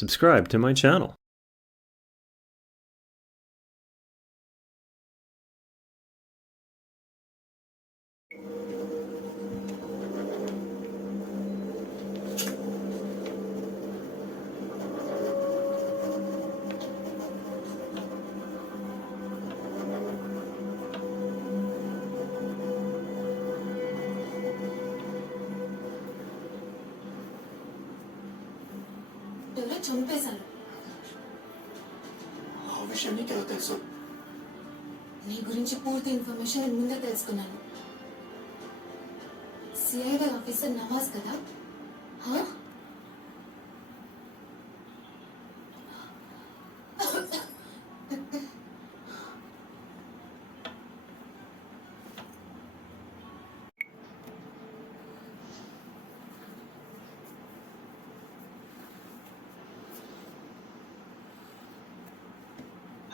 subscribe to my channel. చంపేశాను. ఆ విషయం నీకెలా తెలుసు? నీ గురించి పూర్తి ఇన్ఫర్మేషన్ ముందే తెలుసుకున్నాను. సిఐడి ఆఫీసర్ నవాజ్ కదా?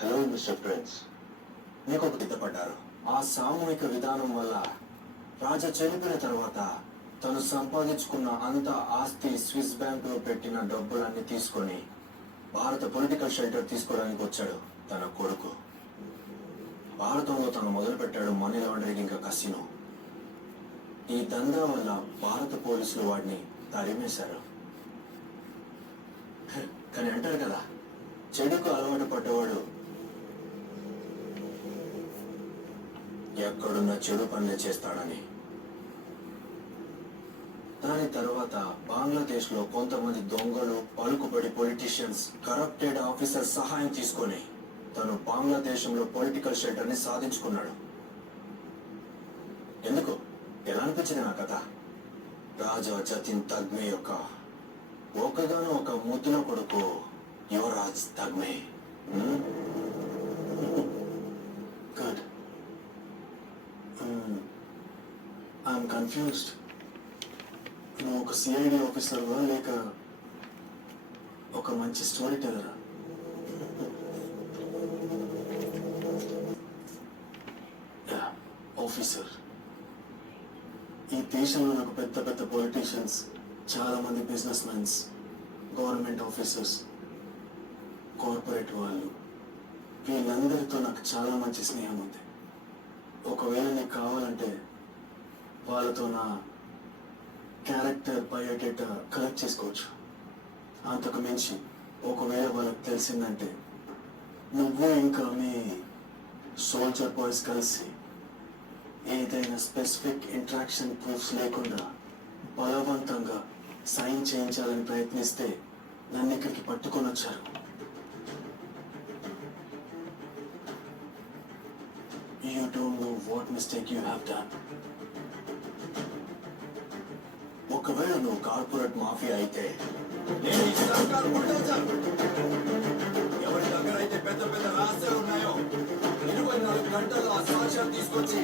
హలో మిస్టర్ ప్రిన్స్, నీకు ఒక సిద్ధపడ్డారు. ఆ సామూహిక విధానం వల్ల రాజా చనిపోయిన తర్వాత తను సంపాదించుకున్న అంత ఆస్తి స్విస్ బ్యాంక్ లో పెట్టిన డబ్బులన్నీ తీసుకొని భారత పొలిటికల్ షెల్టర్ తీసుకోవడానికి వచ్చాడు తన కొడుకు. భారతంలో తను మొదలు పెట్టాడు మనీ లాండరింగ్ ఇంకా కసినో. ఈ దందా వల్ల భారత పోలీసులు వాడిని తరిమేశారు. కానీ అంటారు కదా, చెడుకు అలవాటు పడ్డవాడు ఎక్కడున్న చెడు పనులు చేస్తాడని. దాని తర్వాత బంగ్లాదేశ్ లో కొంతమంది దొంగలు, పలుకుబడి పొలిటీషియన్స్, కరప్టెడ్ ఆఫీసర్ సహాయం తీసుకొని తను బంగ్లాదేశంలో పొలిటికల్ షెల్టర్ ని సాధించుకున్నాడు. ఎందుకు ఎలా అనిపించింది నా కథ? రాజా జతిన్ తగ్మే యొక్క ఒక్కగాను ఒక ముద్దుల కొడుకు యువరాజ్ తగ్మే. గుడ్. I'm confused. నువ్వు ఒక సిఐడి ఆఫీసర్వా లేక ఒక మంచి స్టోరీ టెల్లరా? ఆఫీసర్. ఈ దేశంలో నాకు పెద్ద పెద్ద పొలిటీషియన్స్, చాలా మంది business mens, government officers, corporate వాళ్ళు, వీళ్ళందరితో నాకు చాలా మంచి స్నేహం ఉంది. ఒకవేళ నీకు కావాలంటే వాళ్ళతో నా క్యారెక్టర్ బయోడేటా కలెక్ట్ చేసుకోవచ్చు. అంతకు మించి ఒకవేళ వాళ్ళకి తెలిసిందంటే నువ్వు ఇంకా మీ సోల్జర్ బాయ్స్ కలిసి ఏదైనా స్పెసిఫిక్ ఇంట్రాక్షన్ ప్రూఫ్స్ లేకుండా బలవంతంగా సైన్ చేయించాలని ప్రయత్నిస్తే నన్ను ఇక్కడికి పట్టుకొని వచ్చారు. You don't know what mistake you have done. ఒకవేళ నువ్వు కార్పొరేట్ మాఫియా అయితే నేను ఈ సర్కార్ బుల్డోజర్. ఎవరి దగ్గర అయితే పెద్ద పెద్ద రహస్యాలు ఉన్నాయో 24 గంటల్లో ఆ సాక్ష్యాలు తీసుకొచ్చి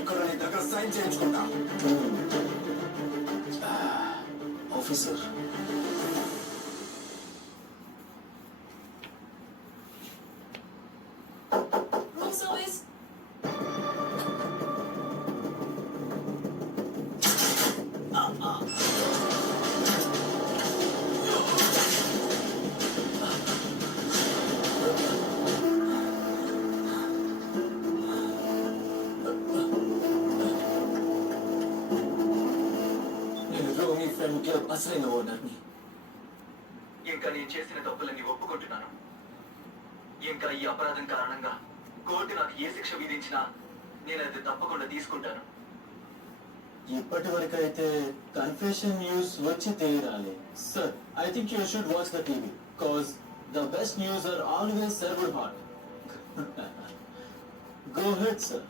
ఇక్కడ నీ దగ్గర సైన్ చేయించుకుంటా. ఆఫీసర్, క్లబ్ అసలైన ఓనర్ని. ఇంకా నేను చేసిన తప్పులన్నీ ఒప్పుకుంటున్నాను. ఇంకా ఈ అపరాధం కారణంగా కోర్టు నాకు ఏ శిక్ష విధించినా నేను అది తప్పకుండా తీసుకుంటాను. ఇప్పటి వరకు అయితే కన్ఫెషన్ న్యూస్ వచ్చి తీరాలి. Sir, I think you should watch the TV cause the best news are always served hot. Go ahead sir.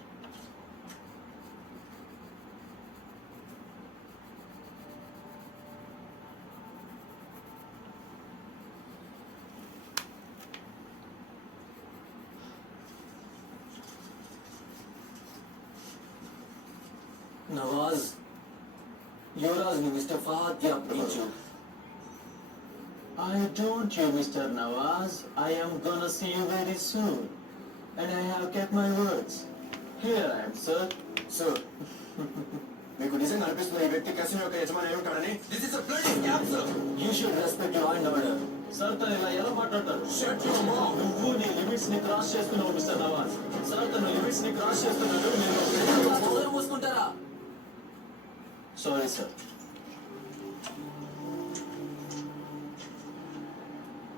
Nawaz, Yuvraj ni Mr. Fahad ki apneechu. I don't you, Mr. Nawaz. I am gonna see you very soon. And I have kept my words. Here I am, sir. Sir. మీకు నిజంగా అనిపిస్తుంది ఈ వ్యక్తి casino యొక్క యజమాని అయి ఉంటాడని? This is a bloody scam, sir. You should respect law and order. Sir తను ఇలా ఎలా మాట్లాడతాడు? నువ్వు నీ లిమిట్స్ ని క్రాస్ చేస్తున్నావు మిస్టర్ నవాజ్. సార్ తను లిమిట్స్ ని క్రాస్ చేస్తున్నాడు. నేను మూసుకుంటారా? Sorry sir.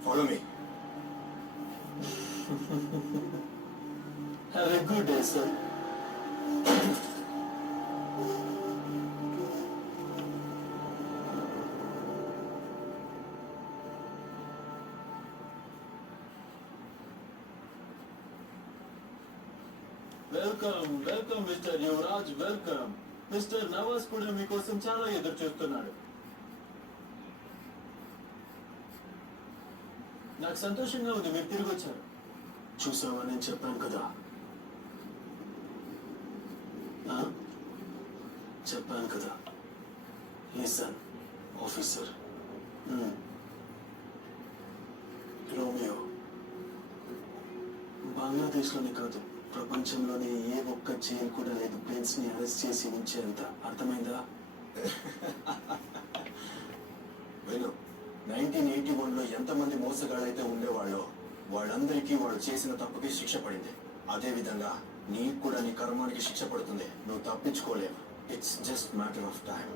Follow me. Have a good day sir. Welcome mister Yuvraj, welcome. Mister Nawaz కూడా మీకోసం చాలా ఎదురు చూస్తున్నాడు. నాకు సంతోషంగా ఉంది మీరు తిరిగి వచ్చారు. చూసావా, నేను చెప్పాను కదా. చెప్పాను కదా. Listen officer. రోమియో బంగ్లాదేశ్లోనే కాదు, ప్రపంచంలోనే ఏ ఒక్క జైలు కూడా లేదు ప్రిన్స్ ని అరెస్ట్ చేసి ఉంచేంత. అర్థమైందా? విను, 1981లో ఎంతమంది మోసగాళ్ళైతే ఉండేవాళ్ళో వాళ్ళందరికీ వాళ్ళు చేసిన తప్పుకి శిక్ష పడింది. అదే విధంగా నీకు కూడా నీ కర్మానికి శిక్ష పడుతుంది. నువ్వు తప్పించుకోలేవు. It's just matter of time.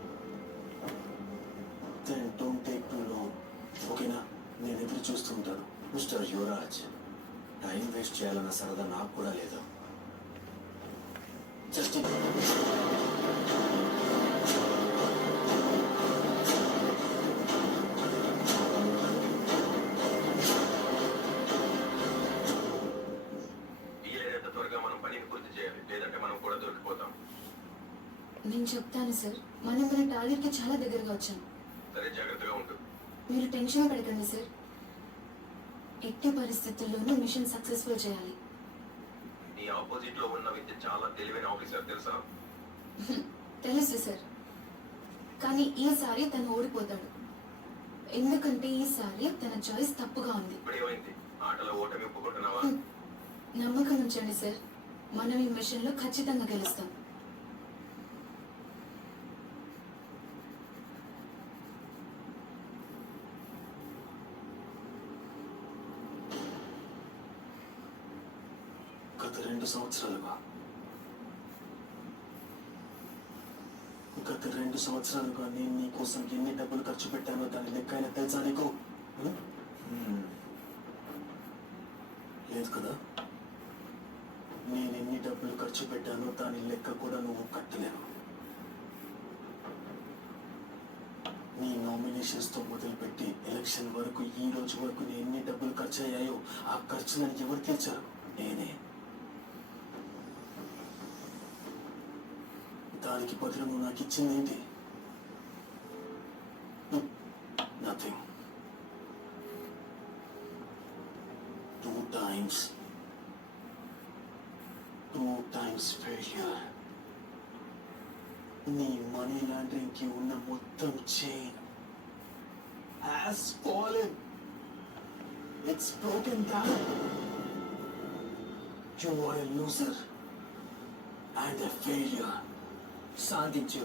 Then don't take too long. ఓకేనా? నేను ఎదురు చూస్తూ ఉంటాను. మిస్టర్ యువరాజ్, టైం వేస్ట్ చేయాలన్న సరదా నాకు కూడా లేదు. జస్ట్ వీలైనంత త్వరగా మనం పనిని పూర్తి చేయాలి, లేదంటే మనం కూడా దొరికిపోతాం. నేను చెప్తాను సార్, మనం మన టార్గెట్ కి చాలా దగ్గరగా వచ్చాం. సరే, జాగ్రత్తగా ఉండు. మీరు టెన్షన్ పడకండి సార్. ఎట్టి పరిస్థితుల్లోనూ మిషన్ సక్సెస్ఫుల్ చేయాలి. నీ ఆపోజిట్ లో ఉన్న వ్యక్తి చాలా తెలివైన ఆఫీసర్, తెలుసా? తెలుసు సార్, కానీ ఈసారి తను ఓడిపోతాడు. ఎందుకంటే ఈసారి తన చాయిస్ తప్పుగా ఉంది. ఇప్పుడేమైంది? ఆటలో ఓటమి ఒప్పుకుంటున్నావా? నమ్మకం ఉంచండి సార్, మనం ఈ మిషన్ లో ఖచ్చితంగా గెలుస్తాం. గత 2 సంవత్సరాలుగా నేను నీ కోసం ఎన్ని డబ్బులు ఖర్చు పెట్టానో దాని లెక్క అయినా తెలుసా నీకు? లేదు కదా. నేను ఎన్ని డబ్బులు ఖర్చు పెట్టానో దాని లెక్క కూడా నువ్వు కట్టలేవు. నీ నామినేషన్స్ తో మొదలుపెట్టి ఎలక్షన్ వరకు ఈ రోజు వరకు నేను ఎన్ని డబ్బులు ఖర్చు అయ్యాయో ఆ ఖర్చులను ఎవరు తీర్చారు? నేనే. దానికి బదులు నువ్వు నాకు ఇచ్చింది ఏంటి? నథింగ్. 2 times failure. నీ మనీ లాండరింగ్ కి ఉన్న మొత్తం chain has fallen. It's broken down. You are a loser and a failure. శాంతించు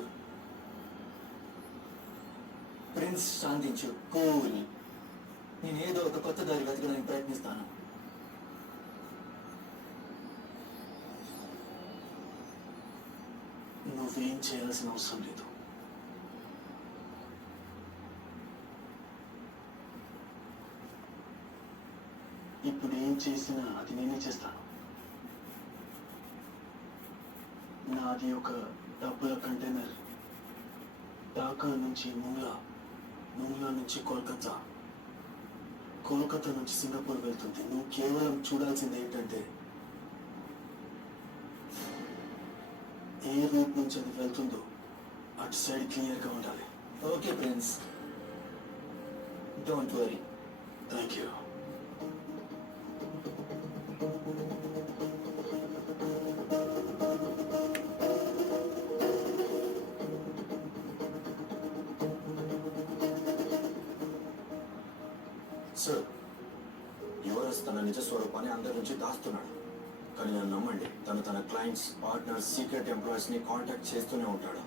ప్రిన్స్, శాంతించు. కూల్. నేనేదో ఒక కొత్త దారి వెతకడానికి ప్రయత్నిస్తాను. నువ్వేం చేయాల్సిన అవసరం లేదు. ఇప్పుడు ఏం చేసినా అది నేనే చేస్తాను. నాది ఒక డబ్బుల కంటైనర్ ఢాకా నుంచి ముంగ్లా నుంచి కోల్కతా నుంచి సింగపూర్ వెళ్తుంది. నువ్వు కేవలం చూడాల్సింది ఏంటంటే ఏ రూట్ నుంచి అది వెళ్తుందో అటు సైడ్ క్లియర్గా ఉండాలి. Okay prince, don't worry. Thank you. Sir, Yuvraj తన నిజ స్వరూపాన్ని అందరి నుంచి దాస్తున్నాడు. కానీ నన్ను నమ్మండి, తన క్లయింట్స్, పార్ట్నర్స్, సీక్రెట్ ఎంప్లాయీస్ ని కాంటాక్ట్ చేస్తూనే ఉంటాడు.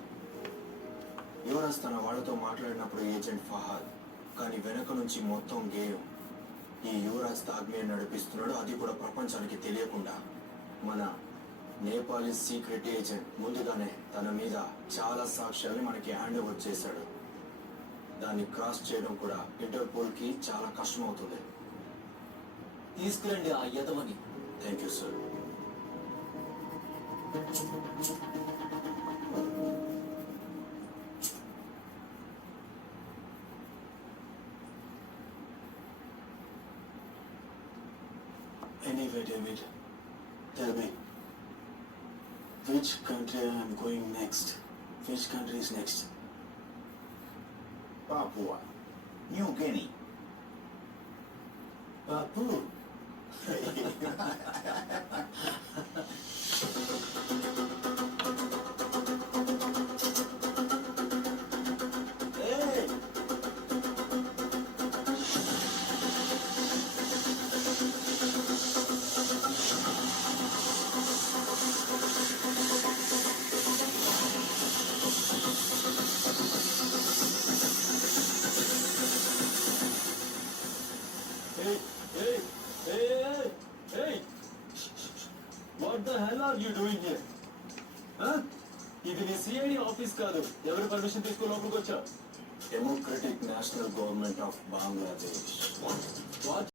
యువరాజ్ తన వాళ్ళతో మాట్లాడినప్పుడు ఏజెంట్ ఫహాద్, కానీ వెనక నుంచి మొత్తం గేమ్ ఈ యువరాజ్ తాగ్మే నడిపిస్తున్నాడు, అది కూడా ప్రపంచానికి తెలియకుండా. మన నేపాలీ సీక్రెట్ ఏజెంట్ ముందుగానే తన మీద చాలా సాక్ష్యాల్ని మనకి హ్యాండ్ ఓవర్ చేశాడు. దాన్ని క్రాస్ చేయడం కూడా ఇంటర్పోల్ కి చాలా కష్టం అవుతుంది. తీసుకురండి ఆ యతమని. Thank you sir. Anyway, David, tell me, which country I am going next? Which country is next? Papua New Guinea. Papua. Hey! Hey, hey, hey, hey! What the hell are you doing here? Huh? ఇది నీ CID office కాదు. ఎవరి permission తీసుకో లోపలికి వచ్చా? Democratic national government of Bangladesh. What?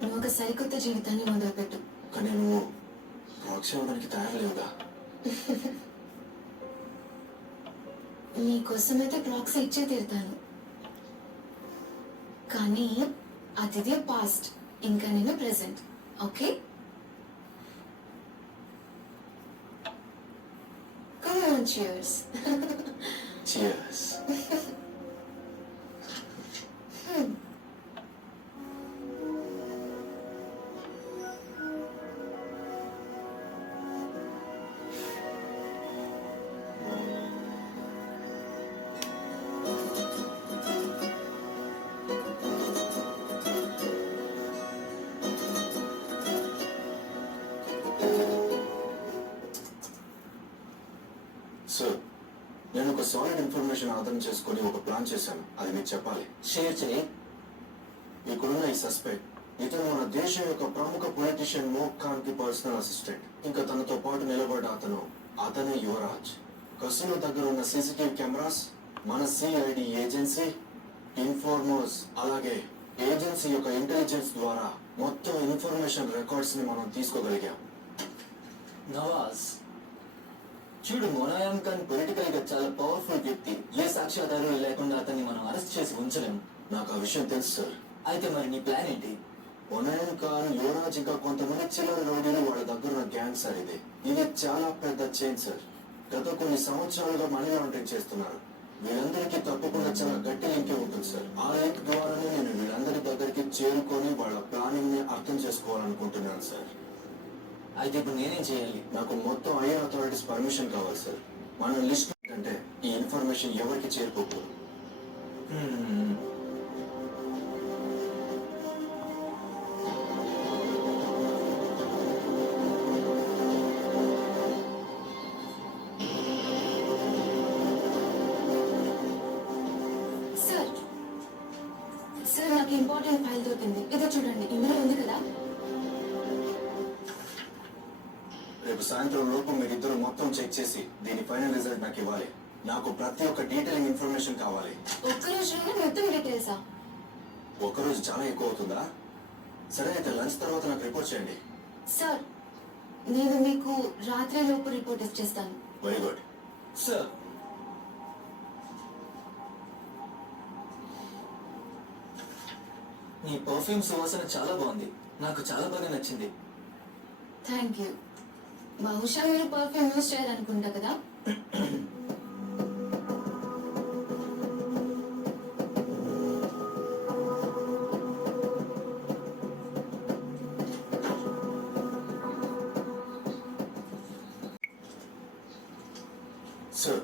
నువ్వు ఒక సరికొత్త జీవితాన్ని మొదలుపెట్టు. కానీ నువ్వు ప్రాక్సీ అవ్వడానికి తయారులేవుగా. నీకోసమైతే ప్రాక్సీ ఇచ్చే తీరుతాను, కానీ అదిదే పాస్ట్, ఇంకా నేను present. Okay, come on, cheers. Cheers. Sir, నేను ఒక సాలిడ్ ఇన్ఫర్మేషన్ ఆధారం చేసుకొని ఒక ప్లాన్ చేశాను. అది మీకు చెప్పాలి. షేర్ చేయి. ఇక్కడున్న ఈ సస్పెక్ట్, ఇతను మన దేశం యొక్క ప్రముఖ పొలిటీషియన్ మోక్ ఖాన్ కి పర్సనల్ అసిస్టెంట్. ఇంకా తనతో పాటు నిలబడ్డ అతనే యువరాజ్. కసినో దగ్గర ఉన్న సీసీటీవీ కెమెరాస్, మన సిఐడి ఏజెన్సీ, ఇన్ఫార్మర్స్, అలాగే ఏజెన్సీ యొక్క ఇంటెలిజెన్స్ ద్వారా మొత్తం ఇన్ఫర్మేషన్ రికార్డ్స్ ని మనం తీసుకోగలిగాం. నవాజ్, చూడు, మొనాయం ఖాన్ పొలిటికల్ గా చాలా పవర్ఫుల్ వ్యక్తి. ఏ సాక్ష్యాధారాలు లేకుండా అతన్ని మనం అరెస్ట్ చేసి ఉంచలేము. నాకు ఆ విషయం తెలుసు సార్. అయితే మరి నీ ప్లాన్ ఏంటి? మొనాయం ఖాన్, యువరాజ్, ఇంకా కొంతమంది చిల్లర రౌడీలు వాళ్ళ దగ్గర ఉన్న గ్యాంగ్ సార్ ఇది. ఇది చాలా పెద్ద చైన్ సార్. గత కొన్ని సంవత్సరాలుగా మనీ లాండరింగ్ చేస్తున్నారు. వీళ్ళందరికీ తప్పకుండా చాలా గట్టి లింకే ఉంటుంది సార్. ఆ లింక్ ద్వారానే నేను వీళ్ళందరి దగ్గరికి చేరుకొని వాళ్ళ ప్లానింగ్ ని అర్థం చేసుకోవాలనుకుంటున్నాను సార్. అయితే ఇప్పుడు నేనేం చేయాలి? నాకు మొత్తం ఐఆర్ అథారిటీస్ పర్మిషన్ కావాలి సార్. మన లిస్ట్ అంటే ఈ ఇన్ఫర్మేషన్ ఎవరికి చేరుకోకూడదు. సార్, సార్, నాకు ఇంపార్టెంట్ ఫైల్ దొరికింది. ఇదో చూడండి, ఇందులో ఉంది కదా. రేపు సాయంత్రం లోపు మీరిద్దరు మొత్తం చెక్ చేసి దీని ఫైనల్ రిజల్ట్ నాకు ఇవ్వాలి. నాకు ప్రతి ఒక్క డీటెయిలింగ్ ఇన్ఫర్మేషన్ కావాలి. ఒక్క రోజులోనే మొత్తం డీటెయిల్సా? ఒక్కరోజు చాలా ఎక్కువ అవుతుందా? సరే, అయితే లంచ్ తర్వాత నాకు రిపోర్ట్ చేయండి. సార్, నేను మీకు రాత్రి లోపు రిపోర్ట్ ఇచ్చేస్తాను. Very good. సార్, నీ పర్ఫ్యూమ్ సువాసన చాలా బాగుంది. నాకు చాలా బాగా నచ్చింది. Thank you. బహుశా మీరు పర్ఫ్యూమ్ యూజ్ చేయాలనుకుంటా కదా. సార్,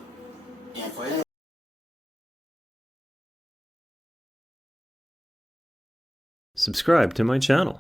ఈ file Subscribe to my channel.